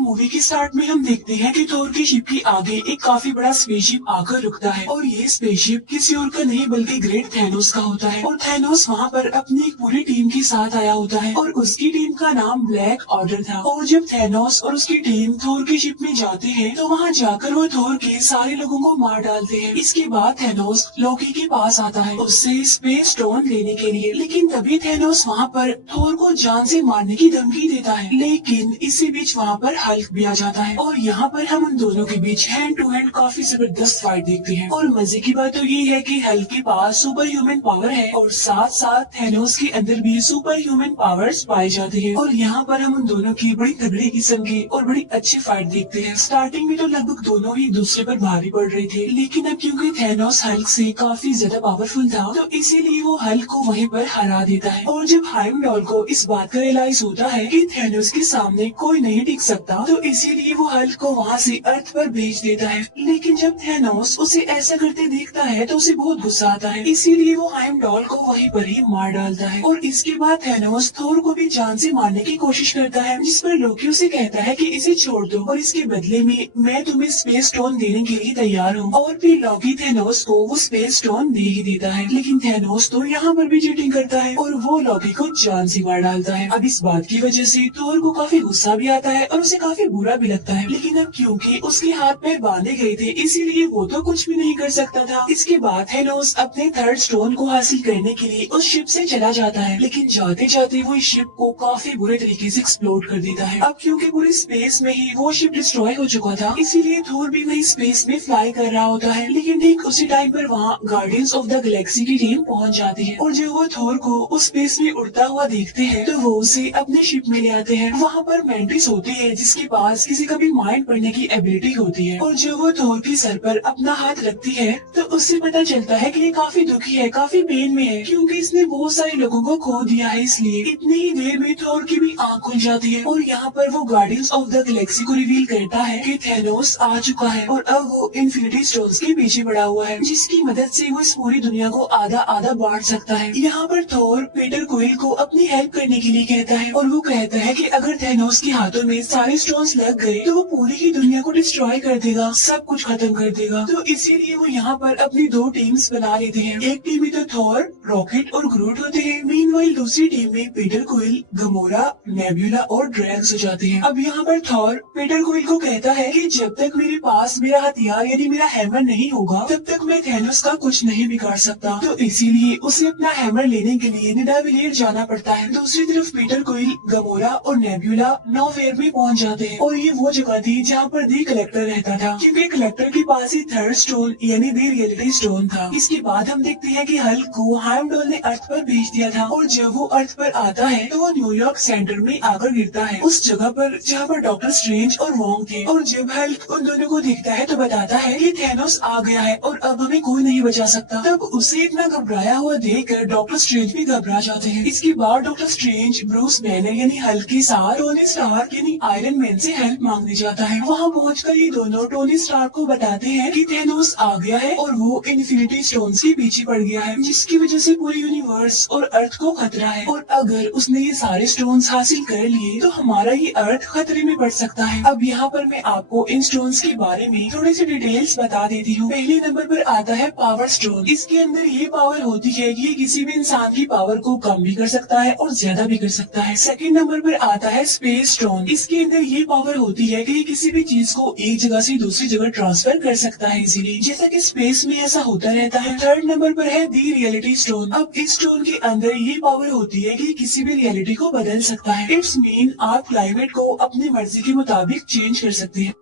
Movie के start में हम देखते हैं कि थोर की शिप के आगे एक काफी बड़ा स्पेसशिप आकर रुकता है और ये स्पेसशिप किसी और का नहीं बल्कि ग्रेट थैनोस का होता है। और थैनोस वहाँ पर अपनी एक पूरी टीम के साथ आया होता है और उसकी टीम का नाम ब्लैक ऑर्डर था। और जब थैनोस और उसकी टीम थोर की शिप में जाते हैं तो वहाँ जाकर वो थोर के सारे लोगों को मार डालते हैं। इसके बाद थैनोस लोकी के पास आता है उससे स्पेस स्टोन लेने के लिए, लेकिन तभी थैनोस वहाँ पर थोर को जान से मारने की धमकी देता है। लेकिन इसी बीच वहाँ पर हल्क भी आ जाता है और यहाँ पर हम उन दोनों के बीच हैंड टू हैंड काफी जबरदस्त फाइट देखते हैं। और मजे की बात तो ये है कि हल्क के पास सुपर ह्यूमन पावर है और साथ साथ थैनोस के अंदर भी सुपर ह्यूमन पावर्स पाए जाते हैं। और यहाँ पर हम उन दोनों की बड़ी तगड़ी किस्म की और बड़ी अच्छी फाइट देखते हैं। स्टार्टिंग में तो लगभग दोनों ही दूसरे पर भारी पड़ रहे थे, लेकिन अब क्योंकि थैनोस हल्क से काफी ज्यादा पावरफुल था तो इसीलिए वो हल्क को वहीं पर हरा देता है। और जब हाइमडॉल को इस बात का रियलाइज होता है कि थैनोस के सामने कोई नहीं टिक सकता तो इसीलिए वो हल्क को वहाँ से अर्थ पर भेज देता है। लेकिन जब थैनोस उसे ऐसा करते देखता है तो उसे बहुत गुस्सा आता है, इसीलिए वो हाइमडॉल को वहीं पर ही मार डालता है। और इसके बाद थैनोस थोर को भी जान से मारने की कोशिश करता है, जिस पर लोकी उसे कहता है कि इसे छोड़ दो और इसके बदले में मैं तुम्हें स्पेस स्टोन देने के लिए तैयार हूँ। और फिर लोकी थैनोस को वो स्पेस स्टोन दे ही देता है, लेकिन थैनोस तो यहाँ पर भी चीटिंग करता है और वो लोकी को जान से मार डालता है। अब इस बात की वजह से थोर को काफी गुस्सा भी आता है और उसे काफी बुरा भी लगता है, लेकिन अब क्योंकि उसके हाथ पैर बांधे गए थे इसीलिए वो तो कुछ भी नहीं कर सकता था। इसके बाद थैनोस अपने थर्ड स्टोन को हासिल करने के लिए उस शिप से चला जाता है, लेकिन जाते जाते वो इस शिप को काफी बुरे तरीके से एक्सप्लोड कर देता है। अब क्योंकि पूरे स्पेस में ही वो शिप डिस्ट्रॉय हो चुका था इसीलिए थोर भी वही स्पेस में फ्लाई कर रहा होता है। लेकिन ठीक उसी टाइम पर वहाँ गार्डियंस ऑफ द गैलेक्सी की टीम पहुँच जाती है और जब वो थोर को उस स्पेस में उड़ता हुआ देखते हैं तो वो उसे अपने शिप में ले आते हैं। वहाँ पर मैंटिस होती है जिसके पास किसी का भी माइंड पढ़ने की एबिलिटी होती है और जब वो थोर के सर पर अपना हाथ रखती है तो उससे पता चलता है कि ये काफी दुखी है, काफी पेन में है क्योंकि इसने बहुत सारे लोगों को खो दिया है। इसलिए इतनी ही देर में थोर की भी आँख खुल जाती है और यहाँ पर वो गार्डियंस ऑफ द गैलेक्सी को रिवील करता है कि थैनोस आ चुका है और अब वो इन्फिनिटी स्टोन्स के पीछे पड़ा हुआ है, जिसकी मदद से वो इस पूरी दुनिया को आधा आधा बांट सकता है। यहाँ पर थोर पीटर क्विल को अपनी हेल्प करने के लिए कहता है और वो कहता है कि अगर थैनोस के हाथों में सारे स्टोन्स लग गए तो वो पूरी ही दुनिया को डिस्ट्रॉय कर देगा, सब कुछ खत्म कर देगा। तो इसीलिए वो यहाँ पर अपनी दो टीम्स बना लेते हैं। एक टीम में तो थोर, रॉकेट और ग्रूट होते हैं, मीनवाइल दूसरी टीम में पीटर क्विल, गमोरा, नेबुला और ड्रैग्स हो जाते हैं। अब यहाँ पर थोर पीटर क्विल को कहता है कि जब तक मेरे पास मेरा हथियार यानी मेरा हैमर नहीं होगा तब तक मैं थैनोस का कुछ नहीं बिगाड़ सकता। तो इसीलिए उसे अपना हैमर लेने के लिए निडाविलियर जाना पड़ता है। दूसरी तरफ पीटर क्विल, गमोरा और नेबुला नोफेयर में पहुँच जाते हैं और ये वो जगह थी जहाँ पर दी कलेक्टर रहता था, क्योंकि कलेक्टर के पास ही थर्ड स्टोन यानी दी रियलिटी स्टोन था। इसके बाद हम देखते हैं कि हल्क को हाइमडॉल ने अर्थ पर भेज दिया था और जब वो अर्थ पर आता है तो वो न्यूयॉर्क सेंटर में आकर गिरता है, उस जगह पर जहाँ पर डॉक्टर स्ट्रेंज और वोंग थे। और जब हल्क उन दोनों को देखता है तो बताता है कि थैनोस आ गया है और अब हमें कोई नहीं बचा सकता। तब उसे इतना घबराया हुआ देखकर डॉक्टर स्ट्रेंज भी घबरा जाते हैं। इसके बाद डॉक्टर स्ट्रेंज ब्रूस बैनर यानी हल्क के साथ टोनी स्टार्क यानी आयरन मैन से हेल्प मांगने जाता है। वहाँ पहुँचकर ये दोनों टोनी स्टार्क को बताते हैं कि थैनोस आ गया है और वो इन्फिनिटी स्टोन्स के पीछे पड़ गया है, जिसकी वजह से पूरे यूनिवर्स और अर्थ को खतरा है और अगर उसने ये सारे स्टोन्स हासिल कर लिए तो हमारा ये अर्थ खतरे में पड़ सकता है। अब यहाँ पर मैं आपको इन स्टोन्स के बारे में थोड़ी सी डिटेल्स बता देती हूँ। पहले नंबर पर आता है पावर स्टोन। इसके अंदर ये पावर होती है कि ये किसी भी इंसान की पावर को कम भी कर सकता है और ज्यादा भी कर सकता है। सेकंड नंबर पर आता है स्पेस स्टोन। इसके अंदर ये पावर होती है कि ये किसी भी चीज को एक जगह से दूसरी जगह ट्रांसफर कर सकता है इजीली, जैसा कि स्पेस में ऐसा होता रहता है। थर्ड नंबर पर है दी रियलिटी स्टोन। अब इस स्टोन के अंदर ये पावर होती है कि किसी भी रियलिटी को बदल सकता है। इट्स मीन आप क्लाइमेट को अपनी मर्जी के मुताबिक चेंज कर सकते हैं।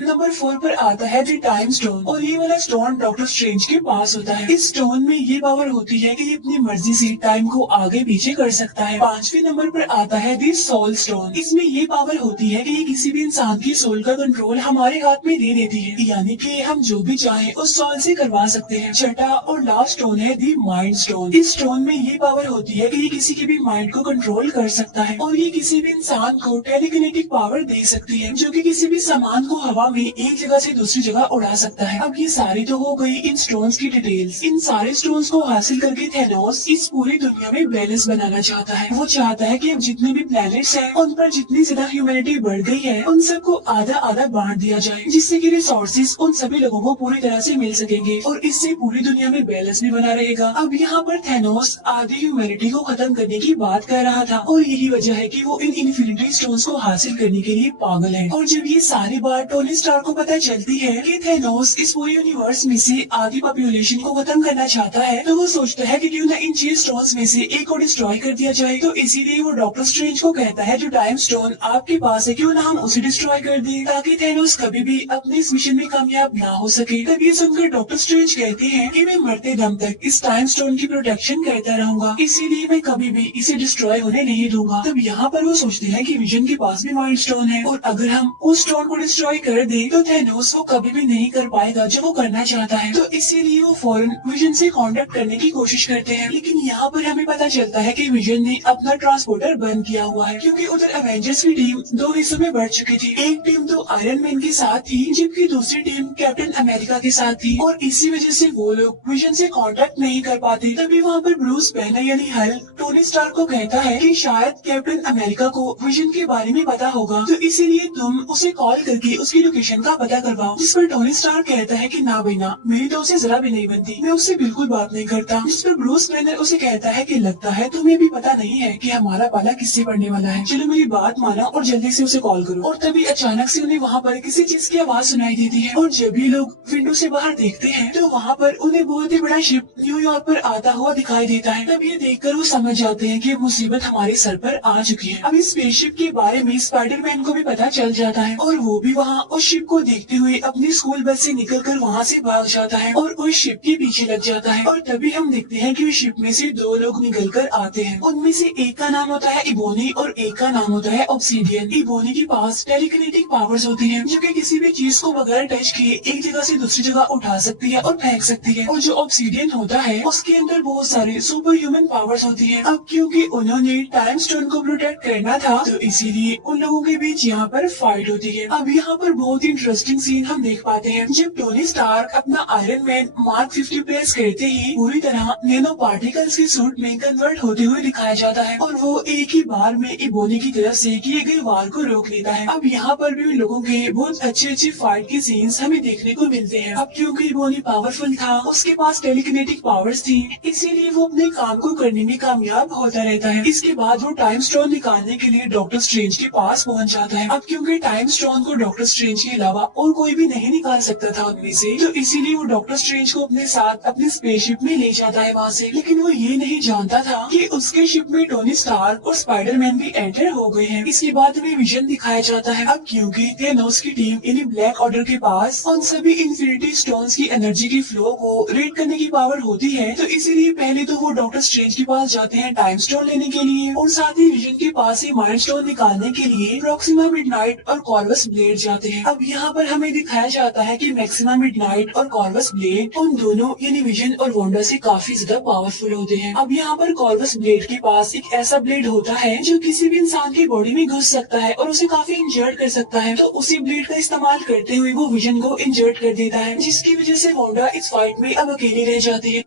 नंबर 4 पर आता है दी टाइम स्टोन और ये वाला स्टोन डॉक्टर स्ट्रेंज के पास होता है। इस स्टोन में ये पावर होती है कि ये अपनी मर्जी से टाइम को आगे पीछे कर सकता है। 5वें नंबर पर आता है दी सोल स्टोन। इसमें ये पावर होती है कि ये किसी भी इंसान की सोल का कंट्रोल हमारे हाथ में दे देती है, यानी कि हम जो भी चाहे उस सोल से करवा सकते हैं। छठा और लास्ट स्टोन है दी माइंड स्टोन। इस स्टोन में ये पावर होती है कि ये किसी के भी माइंड को कंट्रोल कर सकता है और ये किसी भी इंसान को टेलीकिनेटिक पावर दे सकती है, जो कि किसी भी सामान को हवा हवा में एक जगह से दूसरी जगह उड़ा सकता है। अब ये सारी तो हो गई इन स्टोन्स की डिटेल्स। इन सारे स्टोन्स को हासिल करके थेनोस इस पूरी दुनिया में बैलेंस बनाना चाहता है। वो चाहता है कि अब जितने भी प्लैनेट्स हैं उन पर जितनी ज्यादा ह्यूमैनिटी बढ़ गई है उन सबको आधा आधा बांट दिया जाए, जिससे कि रिसोर्सेज उन सभी लोगों को पूरी तरह से मिल सकेंगे और इससे पूरी दुनिया में बैलेंस भी बना रहेगा। अब यहाँ पर थेनोस आधी ह्यूमैनिटी को खत्म करने की बात कर रहा था और यही वजह है कि वो इन इन्फिनिटी स्टोन्स को हासिल करने के लिए पागल है। और जब ये सारी बात टोनी स्टार्क को पता चलती है कि थेनोस इस पूरे यूनिवर्स में से आधी पॉपुलेशन को खत्म करना चाहता है, तो वो सोचता है कि क्यों न इन 6 स्टोन्स में से एक को डिस्ट्रॉय कर दिया जाए। तो इसीलिए वो डॉक्टर स्ट्रेंज को कहता है जो टाइम स्टोन आपके पास है क्यों न हम उसे डिस्ट्रॉय कर दें, ताकि थेनोस कभी भी अपने इस मिशन में कामयाब ना हो सके। तब ये सुनकर डॉक्टर स्ट्रेंज कहते हैं कि मैं मरते दम तक इस टाइम स्टोन की प्रोटेक्शन करता रहूंगा, इसीलिए मैं कभी भी इसे डिस्ट्रॉय होने नहीं दूंगा। तब यहाँ पर वो सोचते हैं कि विजन के पास भी माइंड स्टोन है और अगर हम उस स्टोन को डिस्ट्रॉय कर दें तो थेनोस वो कभी भी नहीं कर पाएगा जो वो करना चाहता है। तो इसीलिए वो फौरन विजन से कांटेक्ट करने की कोशिश करते हैं। लेकिन यहाँ पर हमें पता चलता है कि विजन ने अपना ट्रांसपोर्टर बंद किया हुआ है, क्योंकि उधर एवेंजर्स की टीम 2 हिस्सों में बढ़ चुकी थी। एक टीम तो आयरन मैन के साथ थी जबकि दूसरी टीम कैप्टन अमेरिका के साथ थी और इसी वजह से वो लोग विजन से कांटेक्ट नहीं कर पाते। तभी वहाँ पर ब्रूस बैनर यानी हल्क टोनी स्टार्क को कहता है कि शायद कैप्टन अमेरिका को विजन के बारे में पता होगा, तो इसीलिए तुम उसे कॉल करके उसकी लोकेशन का पता करवाओ। जिस पर टोनी स्टार्क कहता है कि ना बिना मेरी तो उसे जरा भी नहीं बनती, मैं उससे बिल्कुल बात नहीं करता। जिस पर ब्रूस बैनर उसे कहता है कि लगता है तुम्हें भी पता नहीं है कि हमारा पाला किससे पड़ने वाला है, चलो मेरी बात मानो और जल्दी से उसे कॉल करो। और तभी अचानक से उन्हें वहाँ पर किसी चीज की आवाज सुनाई देती है और जब ये लोग विंडो से बाहर देखते हैं तो वहाँ पर उन्हें बहुत ही बड़ा शिप न्यूयॉर्क पर आता हुआ दिखाई देता है। तब ये देखकर वो समझ जाते हैं कि मुसीबत हमारे सर पर आ चुकी है। अब इस स्पेसशिप के बारे में स्पाइडरमैन को भी पता चल जाता है और वो भी वहाँ उस शिप को देखते हुए अपनी स्कूल बस से निकलकर वहाँ से भाग जाता है और उस शिप के पीछे लग जाता है। और तभी हम देखते हैं कि उस शिप में से 2 लोग निकलकर आते हैं। उनमें से एक का नाम होता है इबोनी और एक का नाम होता है ऑब्सीडियन। इबोनी के पास टेलीकिनेटिक पावर्स होती हैं जो कि किसी भी चीज को बगैर टच किए एक जगह से दूसरी जगह उठा सकती है और फेंक सकती है। और जो ऑब्सीडियन होता है उसके अंदर बहुत सारे सुपर ह्यूमन पावर्स होती हैं। अब क्योंकि उन्होंने टाइम स्टोन को प्रोटेक्ट करना था तो इसीलिए उन लोगों के बीच यहाँ पर फाइट होती है। अब यहाँ पर बहुत ही इंटरेस्टिंग सीन हम देख पाते हैं जब टोनी स्टार्क अपना आयरन मैन मार्क 50 प्रेस करते ही पूरी तरह नैनो पार्टिकल्स के सूट में कन्वर्ट होते हुए दिखाया जाता है और वो एक ही बार में इबोनी की तरफ से किए गए वार को रोक लेता है। अब यहाँ पर भी उन लोगों के बहुत अच्छे फाइट के सीन्स हमें देखने को मिलते हैं। अब क्योंकि इबोनी पावरफुल था, उसके पास टेलीकिनेटिक पावर्स थी, इसीलिए वो अपने काम को करने में कामयाब होता रहता है। इसके बाद वो टाइम स्टोन निकालने के लिए डॉक्टर स्ट्रेंज के पास पहुँच जाता है। अब क्योंकि टाइम स्टोन को डॉक्टर स्ट्रेंज के अलावा और कोई भी नहीं निकाल सकता था उनमें से, तो इसीलिए वो डॉक्टर स्ट्रेंज को अपने साथ अपने स्पेसशिप में ले जाता है वहाँ से। लेकिन वो ये नहीं जानता था कि उसके शिप में टोनी स्टार्क और स्पाइडरमैन भी एंटर हो गए हैं। इसके बाद हमें विजन दिखाया जाता है। अब क्योंकि थेनोस की टीम यानी ब्लैक ऑर्डर के पास उन सभी इन्फिनिटी स्टोन्स की एनर्जी की फ्लो को रीड करने की पावर होती है, तो इसीलिए पहले तो वो डॉक्टर स्ट्रेंज के पास जाते हैं टाइम स्टोन लेने के लिए और साथ ही विजन के पास ही माइंड स्टोन निकालने के लिए प्रॉक्सिमा मिडनाइट और कॉर्वस ब्लेड जाते हैं। अब यहाँ पर हमें दिखाया जाता है कि मैक्सिमा मिडनाइट और कॉर्वस ब्लेड उन दोनों यानी विजन और वोंडा से काफी ज्यादा पावरफुल होते हैं। अब यहाँ पर कॉर्वस ब्लेड के पास एक ऐसा ब्लेड होता है जो किसी भी इंसान की बॉडी में घुस सकता है और उसे काफी इंजर्ड कर सकता है, तो उसी ब्लेड का इस्तेमाल करते हुए वो विजन को इंजर्ड कर देता है, जिसकी वजह से वोंडा इस फाइट में अब अकेली रह जाती है।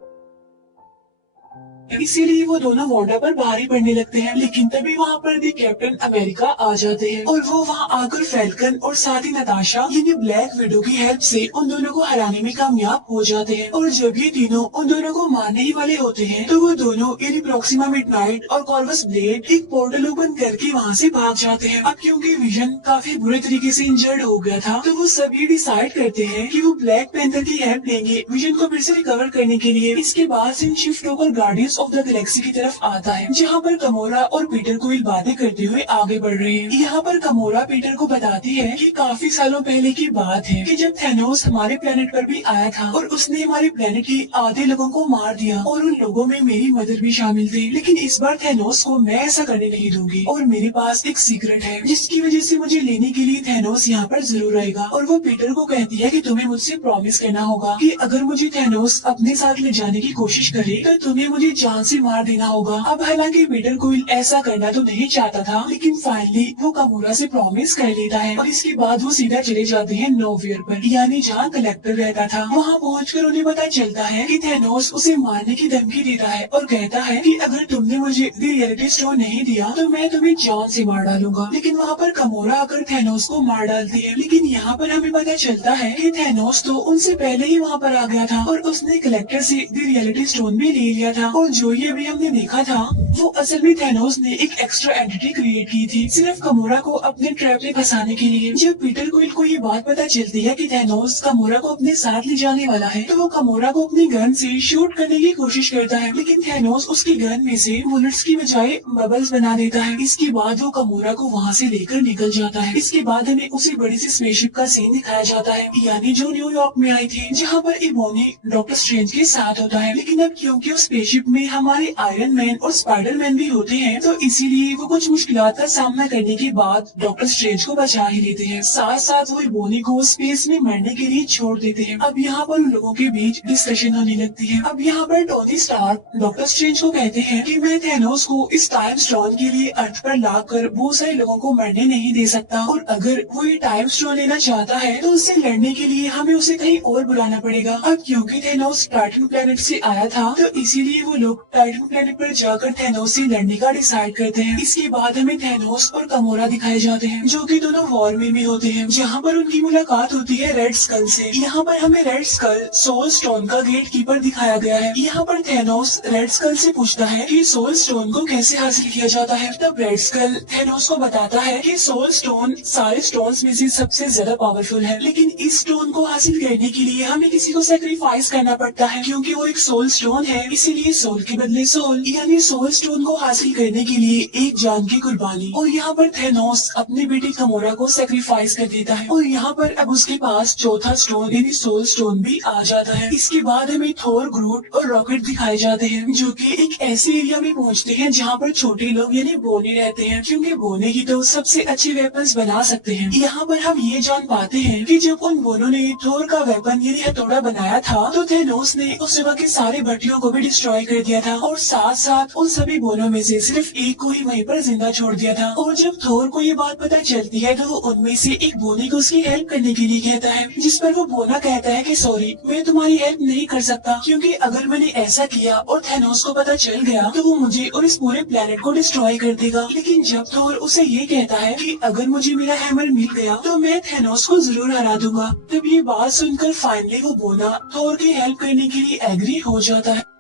इसीलिए वो दोनों वोंडा पर भारी पड़ने लगते हैं। लेकिन तभी वहाँ पर दी कैप्टन अमेरिका आ जाते हैं और वो वहाँ आकर फैल्कन और साथ ही नताशा यानी ब्लैक विडो की हेल्प से उन दोनों को हराने में कामयाब हो जाते हैं। और जब ये तीनों उन दोनों को मारने ही वाले होते हैं तो वो दोनों यानी प्रॉक्सिमा मिडनाइट और कॉर्वस ब्लेड एक पोर्टल ओपन करके वहाँ से भाग जाते हैं। अब क्योंकि विजन काफी बुरे तरीके से इंजर्ड हो गया था, तो वो सब ये डिसाइड करते हैं कि वो ब्लैक पैंथर की हेल्प लेंगे विजन को फिर से रिकवर करने के लिए। इसके बाद सीन शिफ्ट होकर गार्डियंस ऑफ द गैलेक्सी की तरफ आता है, जहाँ पर कमोरा और पीटर क्विल बातें करते हुए आगे बढ़ रहे हैं। यहाँ पर कमोरा पीटर को बताती है कि काफी सालों पहले की बात है कि जब थैनोस हमारे प्लेनेट पर भी आया था और उसने हमारे प्लेनेट के आधे लोगों को मार दिया और उन लोगों में मेरी मदर भी शामिल थी। लेकिन इस बार थैनोस को मैं ऐसा करने नहीं दूंगी और मेरे पास एक सीक्रेट है जिसकी वजह से मुझे लेने के लिए थैनोस यहाँ पर जरूर आएगा। और वो पीटर को कहती है कि तुम्हें मुझसे प्रॉमिस करना होगा कि अगर मुझे थैनोस अपने साथ ले जाने की कोशिश करे तो तुम्हें मुझे जान से मार देना होगा। अब हालांकि पीटर क्विल ऐसा करना तो नहीं चाहता था, लेकिन फाइनली वो कामोरा से प्रॉमिस कर लेता है और इसके बाद वो सीधा चले जाते हैं नोवियर पर, यानी जहाँ कलेक्टर रहता था। वहाँ पहुँचकर उन्हें पता चलता है कि थैनोस उसे मारने की धमकी देता है और कहता है कि अगर तुमने मुझे रियलिटी स्टोन नहीं दिया तो मैं तुम्हें जान से मार डालूंगा। लेकिन वहाँ पर कामोरा आकर थैनोस को मार डालती है। लेकिन यहाँ पर हमें पता चलता है कि थैनोस तो उनसे पहले ही वहाँ पर आ गया था और उसने कलेक्टर से रियलिटी स्टोन भी ले लिया था। और जो ये भी हमने देखा था वो असल में थैनोस ने एक एक्स्ट्रा एंटिटी क्रिएट की थी सिर्फ कामोरा को अपने ट्रैप में फंसाने के लिए। जब पीटर क्विल को ये बात पता चलती है कि थैनोस कामोरा को अपने साथ ले जाने वाला है तो वो कामोरा को अपनी गन से शूट करने की कोशिश करता है, लेकिन थैनोस उसकी गन में से बुलेट्स की बजाय बबल्स बना देता है। इसके बाद वो कामोरा को वहाँ से लेकर निकल जाता है। इसके बाद हमें उसी बड़ी सी स्पेसशिप का सीन दिखाया जाता है, यानी जो न्यूयॉर्क में आई थी, जहाँ पर इबोनी डॉक्टर स्ट्रेंज के साथ होता है। लेकिन अब क्योंकि उस स्पेसशिप में हमारे आयरन मैन और स्पाइडर मैन भी होते हैं तो इसीलिए वो कुछ मुश्किलात का सामना करने के बाद डॉक्टर स्ट्रेंज को बचा ही लेते हैं। साथ साथ वो इबोनी को स्पेस में मरने के लिए छोड़ देते हैं। अब यहाँ पर उन लोगों के बीच डिस्कशन होने लगती है। अब यहाँ पर टोनी स्टार्क डॉक्टर स्ट्रेंज को कहते हैं कि मैं थैनोस को इस टाइम स्टोन के लिए अर्थ पर लाकर बहुत सारे लोगों को मरने नहीं दे सकता और अगर वो ये टाइम स्टोन लेना चाहता है तो उससे लड़ने के लिए हमें उसे कहीं और बुलाना पड़ेगा। अब क्योंकि थैनोस टाइटन प्लेनेट से आया था तो इसीलिए वो लोग टाइटन प्लेनेट पर जाकर थैनोस से लड़ने का डिसाइड करते हैं। इसके बाद हमें थैनोस और कामोरा दिखाए जाते हैं जो कि दोनों वॉर में होते हैं, जहाँ पर उनकी मुलाकात होती है रेड स्कल से। यहाँ पर हमें रेड स्कल सोल स्टोन का गेट कीपर दिखाया गया है। यहाँ पर थैनोस रेड स्कल से पूछता है कि सोल स्टोन को कैसे हासिल किया जाता है। तब रेड स्कल थैनोस को बताता है कि सोल स्टोन सारे स्टोन्स में से सबसे ज्यादा पावरफुल है, लेकिन इस स्टोन को हासिल करने के लिए हमें किसी को सेक्रीफाइस करना पड़ता है क्योंकि वो एक सोल स्टोन है, इसीलिए सोल के बदले सोल, यानी सोल स्टोन को हासिल करने के लिए एक जान की कुर्बानी। और यहाँ पर थैनोस अपनी बेटी कामोरा को सेक्रीफाइस कर देता है और यहाँ पर अब उसके पास चौथा स्टोन यानी सोल स्टोन भी आ जाता है। इसके बाद हमें थोर, ग्रूट और रॉकेट दिखाए जाते हैं जो कि एक ऐसे एरिया में पहुँचते हैं जहाँ पर छोटे लोग यानी बोने रहते हैं, क्योंकि बोने ही तो सबसे अच्छे वेपन्स बना सकते हैं। यहाँ पर हम ये जान पाते हैं कि जब उन बोनों ने थोर का वेपन यानी हथौड़ा बनाया था तो थैनोस ने उस जगह के सारे भट्टियों को भी डिस्ट्रॉय कर दिया था और साथ साथ उन सभी बोनों में से सिर्फ एक को ही वहीं पर जिंदा छोड़ दिया था। और जब थोर को ये बात पता चलती है तो वो उनमें से एक बोने को उसकी हेल्प करने के लिए कहता है, जिस पर वो बोना कहता है कि सॉरी मैं तुम्हारी हेल्प नहीं कर सकता क्योंकि अगर मैंने ऐसा किया और थैनोस को पता चल गया तो वो मुझे और इस पूरे प्लेनेट को डिस्ट्रॉय कर देगा। लेकिन जब थोर उसे ये कहता है कि अगर मुझे मेरा हैमर मिल गया तो मैं थैनोस को जरूर हरा दूंगा, तब ये बात सुनकर फाइनली वो बोना थोर की हेल्प करने के लिए एग्री हो जाता है।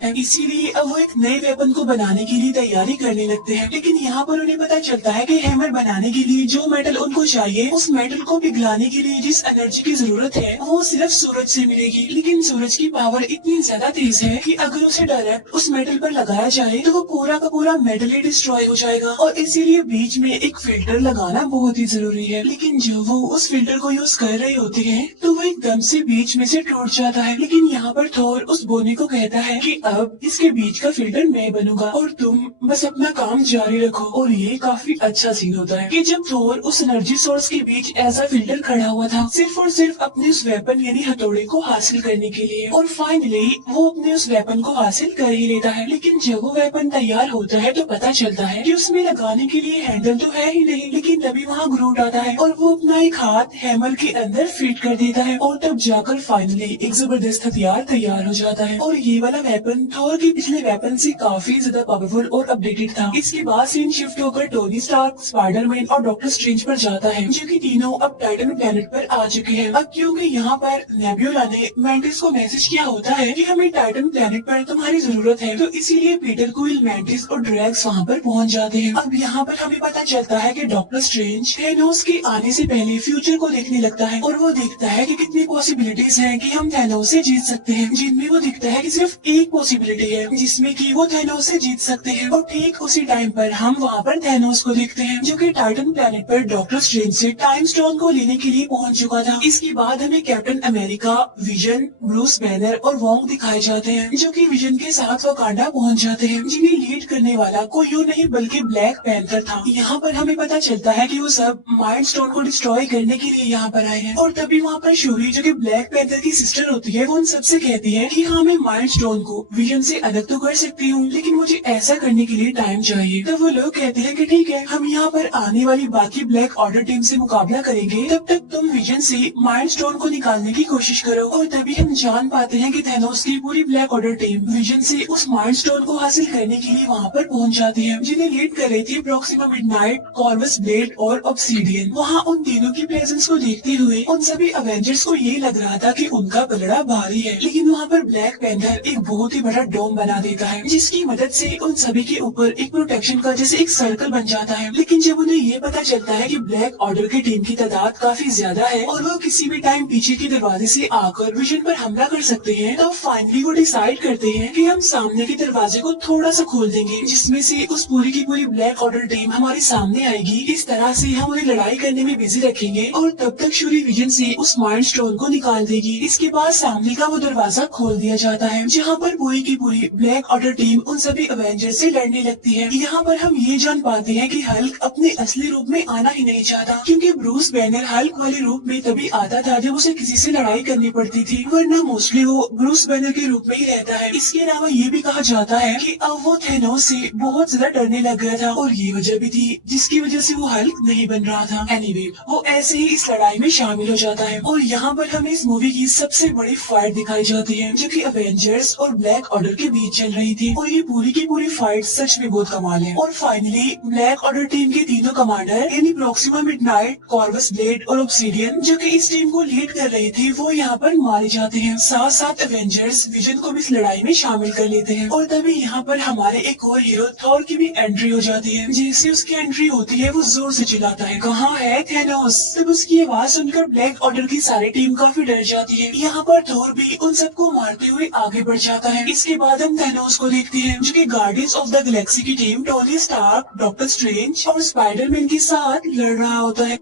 इसीलिए अब वो एक नए वेपन को बनाने के लिए तैयारी करने लगते हैं। लेकिन यहाँ पर उन्हें पता चलता है कि हैमर बनाने के लिए जो मेटल उनको चाहिए उस मेटल को पिघलाने के लिए जिस एनर्जी की जरूरत है वो सिर्फ सूरज से मिलेगी। लेकिन सूरज की पावर इतनी ज्यादा तेज है कि अगर उसे डायरेक्ट उस मेटल पर लगाया जाए तो वो पूरा का पूरा मेटल ही डिस्ट्रॉय हो जाएगा और इसीलिए बीच में एक फिल्टर लगाना बहुत ही जरूरी है। लेकिन जब वो उस फिल्टर को यूज कर रहे होते हैं तो वो एकदम से बीच में से टूट जाता है। लेकिन यहाँ पर थोर उस बोने को कहता है कि अब इसके बीच का फिल्टर मैं बनूंगा और तुम बस अपना काम जारी रखो। और ये काफी अच्छा सीन होता है कि जब थोर उस एनर्जी सोर्स के बीच ऐसा फिल्टर खड़ा हुआ था सिर्फ और सिर्फ अपने उस वेपन यानी हथौड़े को हासिल करने के लिए, और फाइनली वो अपने उस वेपन को हासिल कर ही लेता है। लेकिन जब वो वेपन तैयार होता है तो पता चलता है कि उसमें लगाने के लिए हैंडल तो है ही नहीं। लेकिन तभी वहाँ ग्रूट आता है और वो अपना एक हाथ हैमर के अंदर फिट कर देता है और तब जाकर फाइनली एक जबरदस्त हथियार तैयार हो जाता है। और ये वाला वेपन थोर की पिछले वेपन से काफी ज्यादा पावरफुल और अपडेटेड था। इसके बाद सीन शिफ्ट होकर टोनी स्टार्क, स्पाइडरमैन और डॉक्टर स्ट्रेंज पर जाता है जो कि तीनों अब टाइटन प्लेनेट पर आ चुके हैं। अब क्योंकि यहाँ पर नेब्यूला ने मैंटिस को मैसेज किया होता है कि हमें टाइटन प्लेनेट पर तुम्हारी जरूरत है, तो इसीलिए पीटर क्विल, मैंटिस और ड्रैक्स वहाँ पर पहुँच जाते हैं। अब यहाँ पर हमें पता चलता है कि डॉक्टर स्ट्रेंज थैनोस के आने से पहले फ्यूचर को देखने लगता है और वो देखता है कि कितनी पॉसिबिलिटीज हैं कि हम थैनोस से जीत सकते हैं, जिनमें वो दिखता है कि सिर्फ एक पॉसिबिलिटी है जिसमें कि वो थैनोस से जीत सकते हैं। और ठीक उसी टाइम पर हम वहाँ पर थैनोस को देखते हैं जो कि टाइटन प्लेनेट पर डॉक्टर स्ट्रेंज से टाइम स्टोन को लेने के लिए पहुँच चुका था। इसके बाद हमें captain America, vision, Bruce banner और वोंग दिखाए जाते हैं जो कि विजन के साथ वकांडा पहुँच जाते हैं, जिन्हें लीड करने वाला कोई और नहीं बल्कि ब्लैक पैंथर था। यहाँ पर हमें पता चलता है कि वो सब माइंड स्टोन को डिस्ट्रॉय करने के लिए यहाँ पर आए हैं। और तभी वहाँ पर शूरी जो कि ब्लैक पैंथर की सिस्टर होती है वो उन सबसे कहती है कि हाँ, मैं माइंड स्टोन को विजन से अलग तो कर सकती हूँ, लेकिन मुझे ऐसा करने के लिए टाइम चाहिए। तब वो लोग कहते हैं कि ठीक है, हम यहाँ पर आने वाली बाकी ब्लैक ऑर्डर टीम से मुकाबला करेंगे, तब तक तुम विजन से माइंड स्टोन को निकालने की कोशिश करो। और तभी हम जान पाते हैं कि थैनोस की पूरी ब्लैक ऑर्डर टीम विजन से उस माइंड स्टोन को हासिल करने के लिए वहाँ पर पहुँच जाती है, जिन्हें लीड कर रही थी प्रॉक्सिमा मिडनाइट, कॉर्वस ब्लेड और ऑब्सीडियन। वहाँ उन तीनों की प्रेजेंस को देखते हुए उन सभी अवेंजर्स को ये लग रहा था कि उनका पलड़ा भारी है, लेकिन वहाँ पर ब्लैक पैंथर एक बहुत ही बड़ा डोम बना देता है, जिसकी मदद से उन सभी के ऊपर एक प्रोटेक्शन का जैसे एक सर्कल बन जाता है। लेकिन जब उन्हें ये पता चलता है कि ब्लैक ऑर्डर की टीम की तादाद काफी ज्यादा है और वो किसी भी टाइम पीछे के दरवाजे से आकर विजन पर हमला कर सकते हैं, तब फाइनली वो डिसाइड करते हैं कि हम सामने के दरवाजे को थोड़ा सा खोल देंगे, जिसमें से उस पूरी की पूरी ब्लैक ऑर्डर टीम हमारे सामने आएगी। इस तरह से हम उन्हें लड़ाई करने में बिजी रखेंगे और तब तक शूरी विजन से उस माइंड स्टोन को निकाल देगी। इसके बाद सामने का वो दरवाजा खोल दिया जाता है, जहाँ पर पूरी की पूरी ब्लैक ऑर्डर टीम उन सभी अवेंजर से लड़ने लगती है। यहाँ पर हम ये जान पाते हैं कि हल्क अपने असली रूप में आना ही नहीं चाहता, क्योंकि ब्रूस बैनर हल्क वाले रूप में तभी आता था जब उसे किसी से लड़ाई करनी पड़ती थी, वरना मोस्टली वो ब्रूस बैनर के रूप में ही रहता है। इसके अलावा ये भी कहा जाता है कि अब वो थैनोस से बहुत ज्यादा डरने लग गया था और ये वजह भी थी जिसकी वजह से वो हल्क नहीं बन रहा था। एनीवे, वो ऐसे ही इस लड़ाई में शामिल हो जाता है और यहाँ पर हमें इस मूवी की सबसे बड़ी फाइट दिखाई जाती है जो कि अवेंजर्स और ब्लैक ऑर्डर के बीच चल रही थी। और ये पूरी की पूरी फाइट सच में बहुत कमाल है। और फाइनली ब्लैक ऑर्डर टीम के तीनों कमांडर यानी प्रॉक्सिमा मिडनाइट, कॉर्वस ब्लेड और ऑब्सीडियन जो कि इस टीम को लीड कर रही थी, वो यहाँ पर मारे जाते हैं। साथ साथ अवेंजर्स विजन को भी इस लड़ाई में शामिल कर लेते हैं। और तभी यहाँ पर हमारे एक और हीरो थॉर की भी एंट्री हो जाती है। जैसे उसकी एंट्री होती है वो जोर से चिल्लाता है, कहाँ है थैनोस। तब उसकी आवाज सुनकर ब्लैक ऑर्डर की सारी टीम काफी डर जाती है। यहाँ पर थोर भी उन सबको मारते हुए आगे बढ़ जाता है। इसके बाद हम थैनोस को देखते हैं जो कि गार्डियंस ऑफ द गैलेक्सी की team Tony Stark, Doctor Strange और स्पाइडरमैन के साथ लड़ रहा होता है।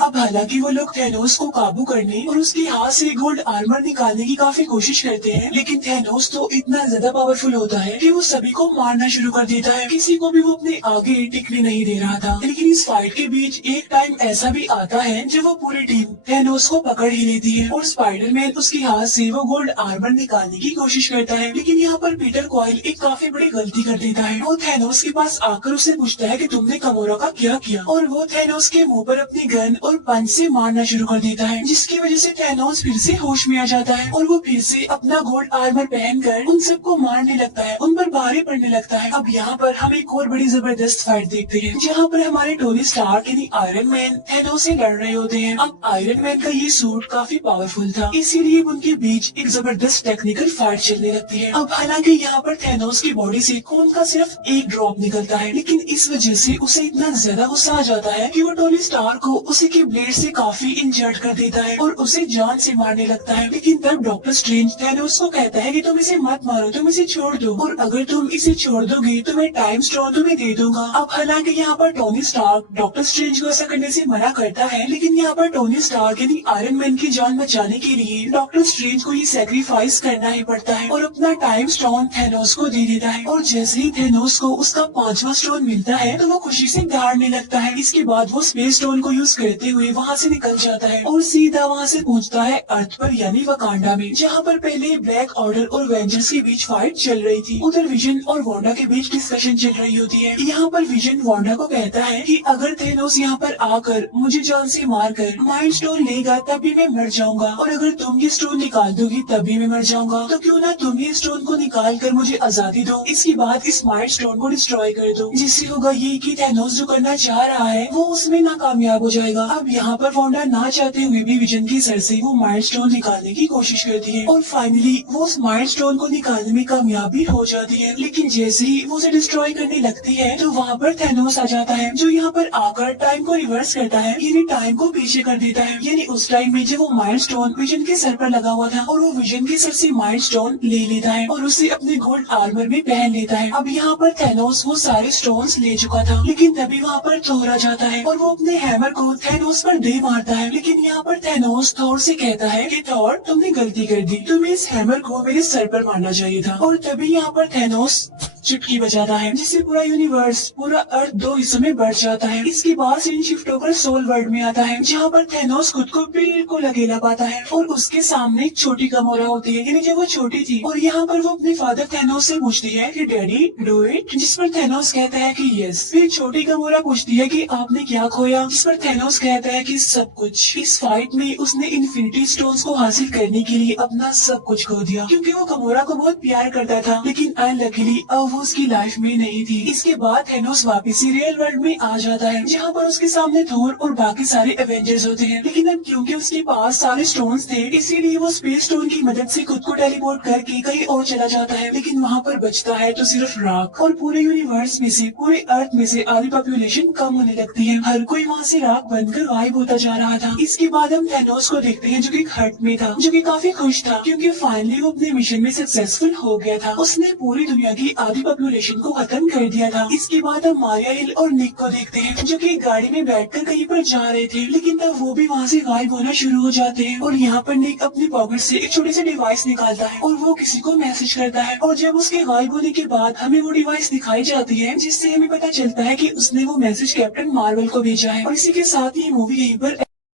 अब हालांकि वो लोग थैनोस को काबू करने और उसके हाथ से गोल्ड आर्मर निकालने की काफी कोशिश करते हैं, लेकिन थैनोस तो इतना ज्यादा पावरफुल होता है कि वो सभी को मारना शुरू कर देता है। किसी को भी वो अपने आगे टिकने नहीं दे रहा था। लेकिन इस फाइट के बीच एक टाइम ऐसा भी आता है जब वो पूरी टीम थैनोस को पकड़ ही लेती है और स्पाइडरमैन उसके हाथ से वो गोल्ड आर्मर निकालने की कोशिश करता है। लेकिन यहाँ पर पीटर क्वाइल एक काफी बड़ी गलती कर देता है। वो थैनोस के पास आकर उससे पूछता है कि तुमने कमोरा का क्या किया, और वो थैनोस के मुंह पर अपनी गन और पंच से मारना शुरू कर देता है, जिसकी वजह से थैनोस फिर से होश में आ जाता है और वो फिर से अपना गोल्ड आर्मर पहनकर उन सबको मारने लगता है, उन पर भारी पड़ने लगता है। अब यहाँ पर हम एक और बड़ी जबरदस्त फाइट देखते हैं जहाँ पर हमारे टोनी स्टार्क यानी आयरन मैन थैनोस से लड़ रहे होते हैं। अब आयरन मैन का ये सूट काफी पावरफुल था, इसीलिए उनके बीच एक जबरदस्त टेक्निकल फाइट चलने लगती है। अब हालांकि यहाँ पर थैनोस की बॉडी से खून का सिर्फ एक ड्रॉप निकलता है, लेकिन इस वजह से उसे इतना ज्यादा गुस्सा आ जाता है कि वो टोनी स्टार्क को उसी के ब्लेड से काफी इंजर्ड कर देता है और उसे जान से मारने लगता है। लेकिन तब डॉक्टर स्ट्रेंज थैनोस को कहता है कि तुम इसे मत मारो, तुम इसे छोड़ दो, और अगर तुम इसे छोड़ दोगे तो मैं टाइम स्टोन तुम्हें दे दूंगा। अब हालांकि यहाँ पर टोनी स्टार्क डॉक्टर स्ट्रेंज को ऐसा करने से मना करता है, लेकिन यहाँ पर टोनी स्टार्क यानी आयरन मैन की जान बचाने के लिए डॉक्टर स्ट्रेंज को ये सैक्रिफाइस करना ही पड़ता है और अपना टाइम स्टोन थैनोस को दे देता है। और जैसे ही थैनोस को उसका 5वां स्टोन मिलता है तो वो खुशी से दहाड़ने लगता है। इसके बाद वो स्पेस स्टोन को यूज करते हुए वहाँ से निकल जाता है और सीधा वहाँ से पहुँचता है अर्थ पर यानी वकांडा में, जहाँ पर पहले ब्लैक ऑर्डर और वेंजर्स के बीच फाइट चल रही थी। उधर विजन और वांडा के बीच डिस्कशन चल रही होती है। यहाँ पर विजन वांडा को कहता है कि अगर थैनोस यहाँ पर आकर मुझे जान से मार कर माइंड स्टोन लेगा तभी मैं मर जाऊंगा, और अगर तुम ये स्टोन निकाल दोगी तभी मैं मर जाऊंगा, तो क्यों ना तुम ये स्टोन को निकाल कर मुझे आजादी दो। इसके बाद इस माइंड स्टोन को डिस्ट्रॉय कर दो, जिससे होगा ये कि थैनोस जो करना चाह रहा है वो उसमें नाकामयाब हो जाएगा। जाएगा। अब यहाँ पर वांडा ना चाहते हुए भी विजन के सर से वो माइलस्टोन निकालने की कोशिश करती है और फाइनली वो उस माइलस्टोन को निकालने में कामयाब भी हो जाती है। लेकिन जैसे ही वो उसे डिस्ट्रॉय करने लगती है तो वहाँ पर थैनोस आ जाता है, जो यहाँ पर आकर टाइम को रिवर्स करता है, यानी टाइम को पीछे कर देता है। यानी उस टाइम में जब वो माइलस्टोन विजन के सर पर लगा हुआ था और वो विजन के सर से माइलस्टोन ले लेता है और उसे अपने गोल्ड आर्मर में पहन लेता है। अब यहाँ पर थैनोस वो सारे स्टोन्स ले चुका था, लेकिन तभी वहाँ पर थोर आ जाता है और वो अपने हैमर को थैनोस पर दे मारता है। लेकिन यहाँ पर थैनोस थोर से कहता है कि थोर, तुमने गलती कर दी, तुम्हें इस हैमर को मेरे सर पर मारना चाहिए था। और तभी यहाँ पर थैनोस चुटकी बजाता है, जिससे पूरा यूनिवर्स, पूरा अर्थ दो हिस्सों में बढ़ जाता है। इसके बाद सीन शिफ्ट होकर सोल वर्ल्ड में आता है, जहाँ पर थैनोस खुद को बिल्कुल अकेला पाता है और उसके सामने एक छोटी गमोरा होती है, यानी जब वो छोटी थी। और यहाँ पर वो अपने फादर थैनोस से पूछती है कि डैडी डू इट, जिस पर थैनोस कहता है कि यस। फिर छोटी गमोरा पूछती है कि आपने क्या खोया, जिस पर थैनोस कहता है कि सब कुछ। इस फाइट में उसने इन्फिनिटी स्टोन्स को हासिल करने के लिए अपना सब कुछ खो दिया, क्योंकि वो गमोरा को बहुत प्यार करता था। लेकिन अनलकीली अब वो उसकी लाइफ में नहीं थी। इसके बाद थैनोस वापस से रियल वर्ल्ड में आ जाता है, जहाँ पर उसके सामने थोर और बाकी सारे एवेंजर्स होते हैं। लेकिन अब क्योंकि उसके पास सारे स्टोन्स थे, इसीलिए वो स्पेस स्टोन की मदद से खुद को टेलीपोर्ट करके कहीं और चला जाता है। लेकिन वहाँ पर बचता है तो सिर्फ राख, और पूरे यूनिवर्स में से, पूरे अर्थ में से आधी पॉपुलेशन कम होने लगती है। हर कोई वहाँ से राख बनकर गायब होता जा रहा था। इसके बाद हम थैनोस को देखते हैं, जो कि एक हट में था, जो कि काफी खुश था, क्योंकि फाइनली वो अपने मिशन में सक्सेसफुल हो गया था। उसने पूरी दुनिया की आधी पॉपुलेशन को खत्म कर दिया था। इसके बाद हम मारिया हिल और निक को देखते हैं, जो कि गाड़ी में बैठकर कहीं पर जा रहे थे, लेकिन तब वो भी वहाँ से गायब होना शुरू हो जाते हैं। और यहाँ पर निक अपनी पॉकेट से एक छोटी सी डिवाइस निकालता है और वो किसी को मैसेज करता है। और जब उसके गायब होने के बाद हमें वो डिवाइस दिखाई जाती है, जिससे हमें पता चलता है कि उसने वो मैसेज कैप्टन मार्वल को भेजा है। और इसी के साथ ही मूवी यहीं पर